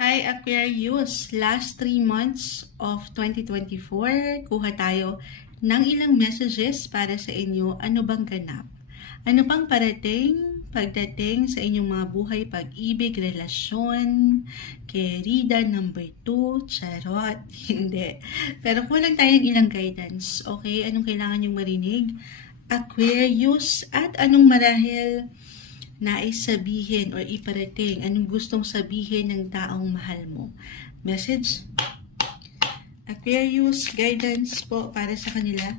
Hi Aquarius! Last 3 months of 2024, kuha tayo ng ilang messages para sa inyo. Ano bang ganap? Ano bang parating pagdating sa inyong mga buhay, pag-ibig, relasyon, kerida number 2, charot, hindi. Pero kulang tayo ng ilang guidance, okay? Anong kailangan nyong marinig? Aquarius, at anong marahil nais sabihin or iparating, anong gustong sabihin ng taong mahal mo. Message, Aquarius, guidance po para sa kanila.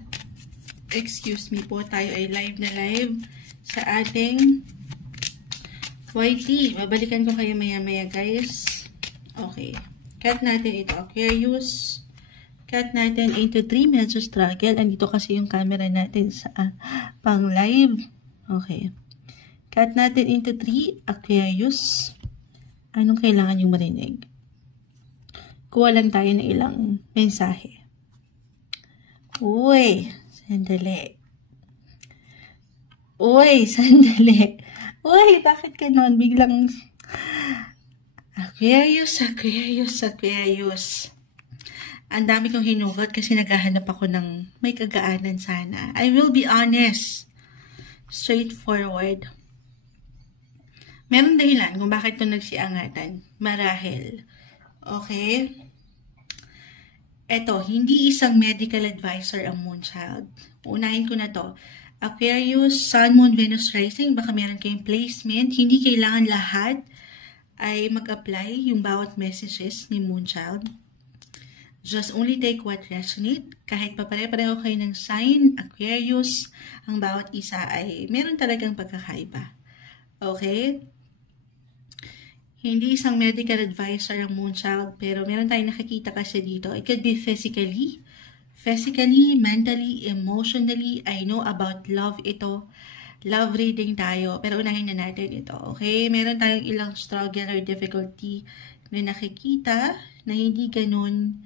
Excuse me po, tayo ay live na live sa ating YT. Babalikan ko kayo maya-maya guys. Okay, cut natin ito, Aquarius. Cut natin into 3 medyo struggle. Andito kasi yung camera natin sa pang live. Okay. Cut natin into 3, Aquarius. Anong kailangan yung marinig? Kuha lang tayo ng ilang mensahe. Uy, sandali. Uy, sandali. Uy, bakit ganon? Biglang Aquarius, Aquarius, Aquarius. Ang dami kong hinugot kasi naghahanap ako ng may kagaanan sana. I will be honest. Straightforward. Merong dahilan kung bakit ito nagsiangatan. Marahil. Okay? Eto, hindi isang medical advisor ang Moonchild. Unahin ko na to. Aquarius, Sun, Moon, Venus, Rising. Baka meron kayong placement. Hindi kailangan lahat ay mag-apply yung bawat messages ni Moonchild. Just only take what resonate. Kahit pa pare-pareho kayo ng sign, Aquarius, ang bawat isa ay meron talagang pagkakaiba. Okay? Hindi isang medical advisor ang Moonchild, pero meron tayong nakikita kasi dito. It could be physically, mentally, emotionally. I know about love ito. Love reading tayo, pero unahin na natin ito. Okay? Meron tayong ilang struggle or difficulty na nakikita na hindi ganun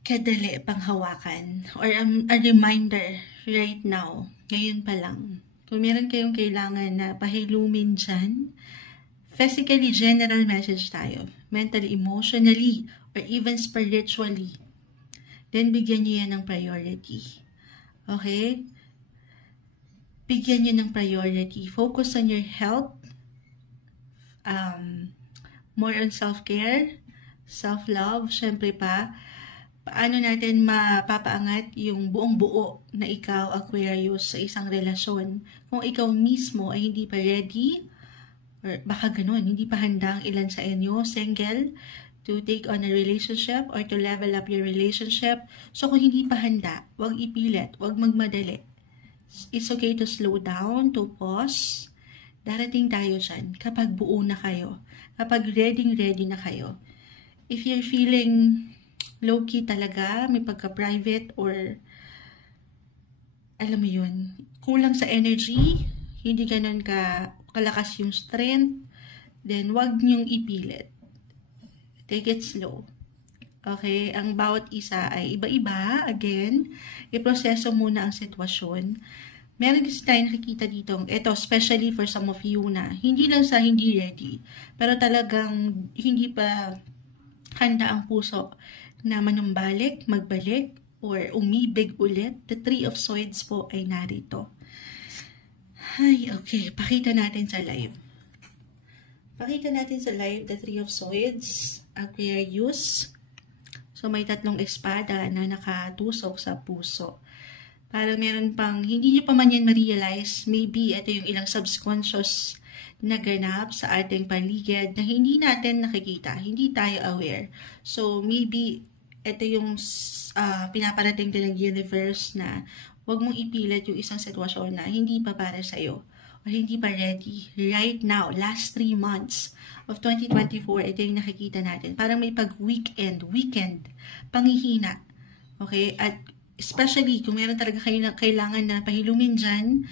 kadali panghawakan. Or a reminder right now, ngayon pa lang. Kung meron kayong kailangan na pahilumin dyan, physically, general message tayo. Mentally, emotionally, or even spiritually. Then, bigyan nyo yan ng priority. Okay? Bigyan nyo ng priority. Focus on your health. More on self-care, self-love. Siyempre pa, paano natin mapapaangat yung buong buo na ikaw, Aquarius, sa isang relasyon. Kung ikaw mismo ay hindi pa ready, or baka ganun, hindi pa handa ang ilan sa inyo, single, to take on a relationship or to level up your relationship. So kung hindi pa handa, huwag ipilit, huwag magmadali. It's okay to slow down, to pause. Darating tayo dyan kapag buo na kayo, kapag ready na kayo. If you're feeling low-key talaga, may pagka-private or alam mo yun, kulang sa energy, hindi ganun kalakas yung strength, then wag niyong ipilit. Take it slow. Okay? Ang bawat isa ay iba-iba. Again, iproseso muna ang sitwasyon. Meron kasi tayo nakikita dito, ito, especially for some of you na, hindi lang sa hindi ready, pero talagang hindi pa handa ang puso na manumbalik, magbalik, or umibig ulit. The 3 of Swords po ay narito. Ay, okay. Pakita natin sa live. Pakita natin sa live the 3 of Swords, Aquarius. So, may 3 espada na nakatusok sa puso. Para meron pang, hindi nyo pa man yan ma-realize, maybe ito yung ilang subconscious na ganap sa ating paligid na hindi natin nakikita, hindi tayo aware. So, maybe ito yung pinaparating din ng universe na huwag mong ipilit yung isang sitwasyon na hindi pa para sa'yo o hindi pa ready. Right now, last 3 months of 2024, ito yung nakikita natin. Parang may pag-weekend, panghihina. Okay? At especially kung meron talaga kailangan na pahilumin dyan,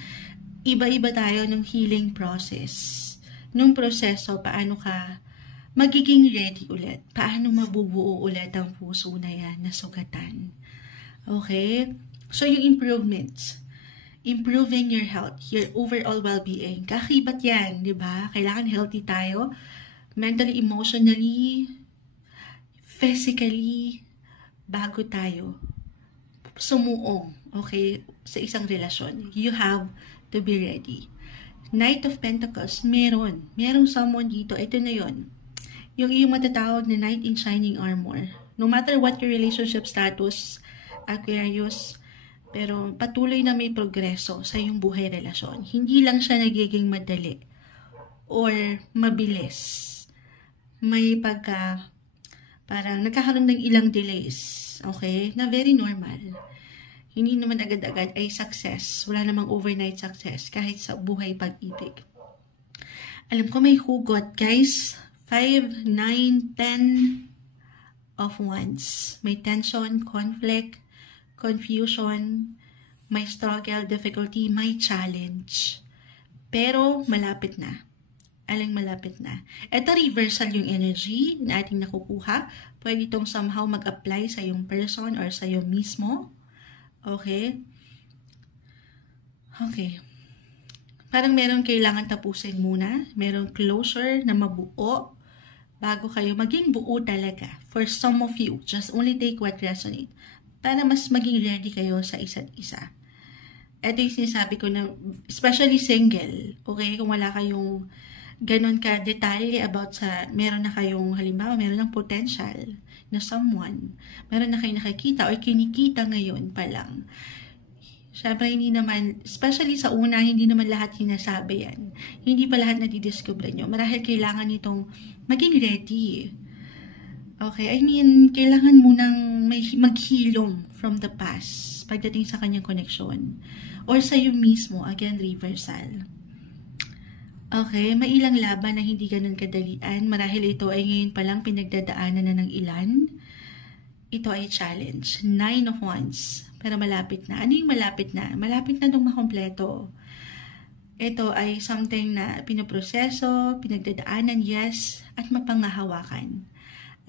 iba-iba tayo ng healing process. Nung proseso, paano ka magiging ready ulit? Paano mabubuo ulit ang puso na yan na sugatan? Okay? So, yung improvements. Improving your health, your overall well-being. Kakibat yan, di ba? Kailangan healthy tayo mentally, emotionally, physically, bago tayo sumuong, okay, sa isang relasyon. You have to be ready. Knight of Pentacles, merong someone dito, ito na yon. Yung iyong matatawag na Knight in Shining Armor. No matter what your relationship status, Aquarius, pero patuloy na may progreso sa iyong buhay relasyon. Hindi lang siya nagiging madali or mabilis. May parang nagkakaroon ng ilang delays, okay, na very normal. Hindi naman agad-agad ay success. Wala namang overnight success kahit sa buhay pag-ibig. Alam ko may hugot, guys. 5, 9, 10 of Wands. May tension, conflict, confusion, may struggle, difficulty, may challenge. Pero malapit na. Aling malapit na. Ito reversal yung energy na ating nakukuha. Pwede itong somehow mag-apply sa yung person or sa yung mismo. Okay? Okay. Parang meron kailangan tapusin muna. Meron closure na mabuo bago kayo maging buo talaga. For some of you, just only take what resonate. Para mas maging ready kayo sa isa't isa. Ito yung sinasabi ko na, especially single, okay? Kung wala kayong ganon ka detalye about sa, meron na kayong, halimbawa, meron ng potential na someone, meron na kayong nakikita or kinikita ngayon pa lang. Siyempre, hindi naman, especially sa una, hindi naman lahat sinasabi yan. Hindi pa lahat nadidiscover nyo. Marahil kailangan nitong maging ready. Okay, I mean, kailangan munang maghilom from the past pagdating sa kanyang connection. Or sa iyo mismo, again, reversal. Okay, may ilang laban na hindi ganun kadalian. Marahil ito ay ngayon palang pinagdadaanan na ng ilan. Ito ay challenge. 9 of Wands. Pero malapit na. Ano yung malapit na? Malapit na itong makompleto. Ito ay something na pinoproseso, pinagdadaanan, yes, at mapangahawakan.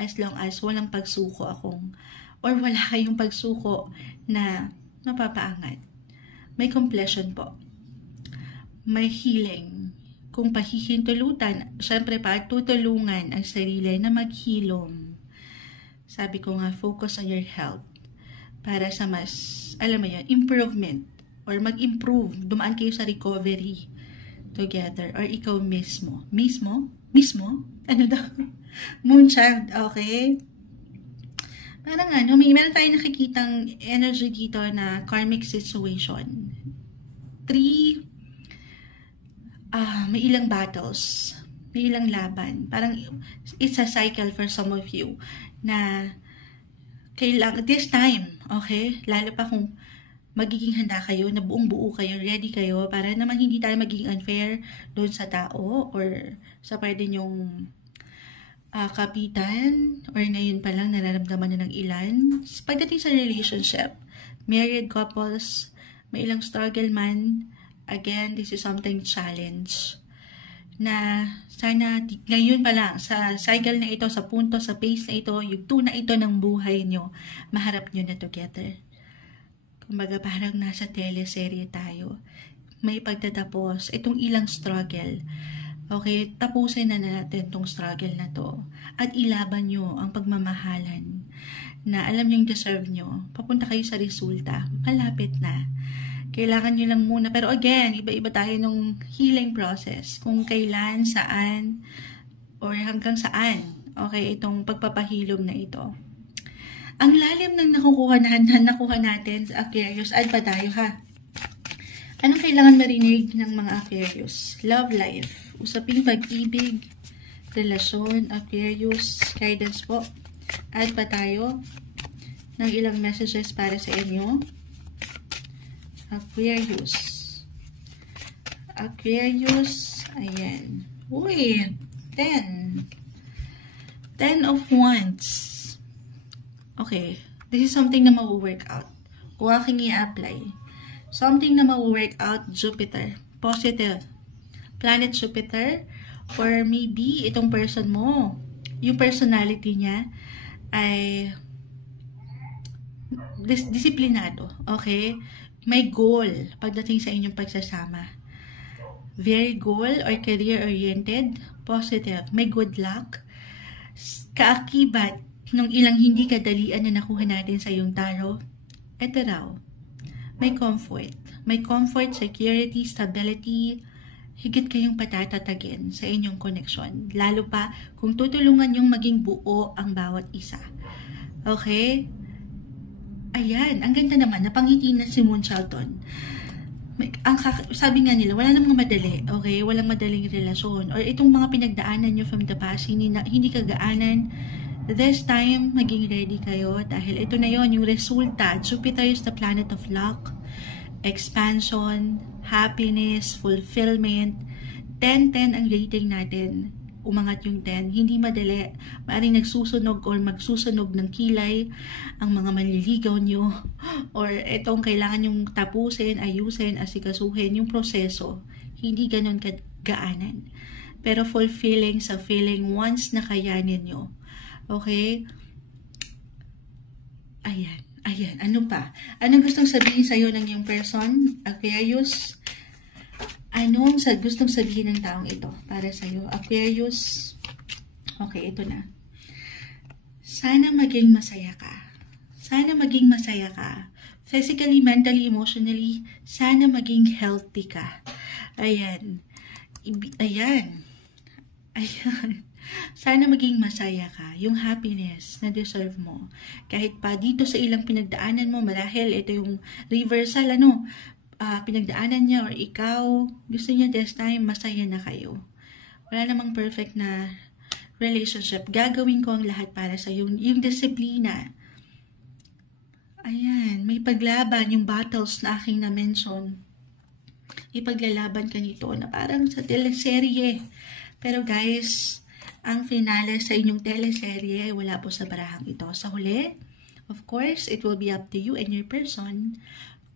As long as walang pagsuko or wala kayong pagsuko na mapapaangat. May completion po. May healing. Kung pahihintulutan, syempre tutulungan ang sarili na maghilom. Sabi ko nga, focus on your health. Para sa mas, alam mo yan, improvement. Or mag-improve. Dumaan kayo sa recovery together. Or ikaw mismo. Mismo? Ano daw? Moonchild, okay? Parang meron tayong nakikitang energy dito na karmic situation. 3, may ilang battles, may ilang laban. Parang it's a cycle for some of you na kailangan, this time, okay? Lalo pa kung magiging handa kayo, na buong-buo kayo, ready kayo, para naman hindi tayo magiging unfair doon sa tao or sa pwede nyong kapitan or ngayon pa lang nararamdaman na ng ilan. Pagdating sa relationship, married couples, may ilang struggle man, again, this is something challenge na sana ngayon pa lang, sa cycle na ito, sa punto, sa pace na ito, yung tuna ito ng buhay nyo, maharap nyo na together. Kumbaga parang nasa teleserye tayo. May pagtatapos, itong ilang struggle. Okay, tapusin na natin tong struggle na to. At ilaban nyo ang pagmamahalan na alam nyo yung deserve nyo. Papunta kayo sa resulta. Malapit na. Kailangan nyo lang muna. Pero again, iba-iba tayo nung healing process. Kung kailan, saan, or hanggang saan. Okay, itong pagpapahilom na ito. Ang lalim ng nakuha natin sa Aquarius. Add pa tayo ha. Anong kailangan marinig ng mga Aquarius? Love life. Usaping pag-ibig, relasyon, Aquarius, guidance po. Add pa tayo ng ilang messages para sa inyo. Aquarius. Aquarius, ayan. Uy, 10. 10 of Wands. Okay, this is something na ma-work out. Kung aking i-apply. Something na ma-work out, Jupiter. Positive. Planet Jupiter. Or maybe, itong person mo, yung personality niya ay disiplinado. Okay? May goal pagdating sa inyong pagsasama. Very goal or career-oriented. positive, may good luck. Kaakibat nung ilang hindi kadalian na nakuha natin sa iyong tarot, ito raw, may comfort. May comfort, security, stability, higit kayong patatatagin sa inyong koneksyon. Lalo pa kung tutulungan yung maging buo ang bawat isa. Okay? Ayan, ang ganda naman, napangiti na si Moon Shelton. Sabi nga nila, wala namang madali, okay? Walang madaling relasyon. Or itong mga pinagdaanan nyo from the past, hindi kagaanan. This time, maging ready kayo dahil ito na yon yung resulta. Jupiter is the planet of luck, expansion, happiness, fulfillment. 10-10 ang rating natin. Umangat yung 10. Hindi madali. Maaaring nagsusunog or magsusunog ng kilay ang mga manliligaw nyo. Or itong kailangan yung tapusin, ayusin, asikasuhin yung proseso. Hindi ganon kagaanan. Pero fulfilling sa feeling once na kayanin nyo. Okay? Ayan. Ayan. Ano pa? Anong gustong sabihin sa'yo ng yung person? Aquarius? Anong gustong sabihin ng taong ito para sa'yo? Aquarius? Okay, ito na. Sana maging masaya ka. Sana maging masaya ka. Physically, mentally, emotionally, sana maging healthy ka. Ayan. Ayan. Ayan. Sana maging masaya ka. Yung happiness na deserve mo. Kahit pa dito sa ilang pinagdaanan mo, marahil ito yung reversal, pinagdaanan niya or ikaw, gusto niya this time, masaya na kayo. Wala namang perfect na relationship. Gagawin ko ang lahat para sa yung disiplina. Ayan, may paglaban, yung battles na aking na-mention. Ipaglalaban ka nito na parang sa teleserye. Pero guys, ang finale sa inyong teleserye ay wala po sa barahang ito. Sa huli, of course, it will be up to you and your person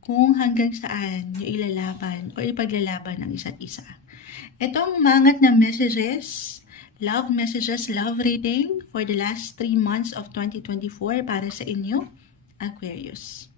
kung hanggang saan nyo ilalaban o ipaglalaban ang isa't isa. Itong umangat na messages, love reading for the last 3 months of 2024 para sa inyo, Aquarius.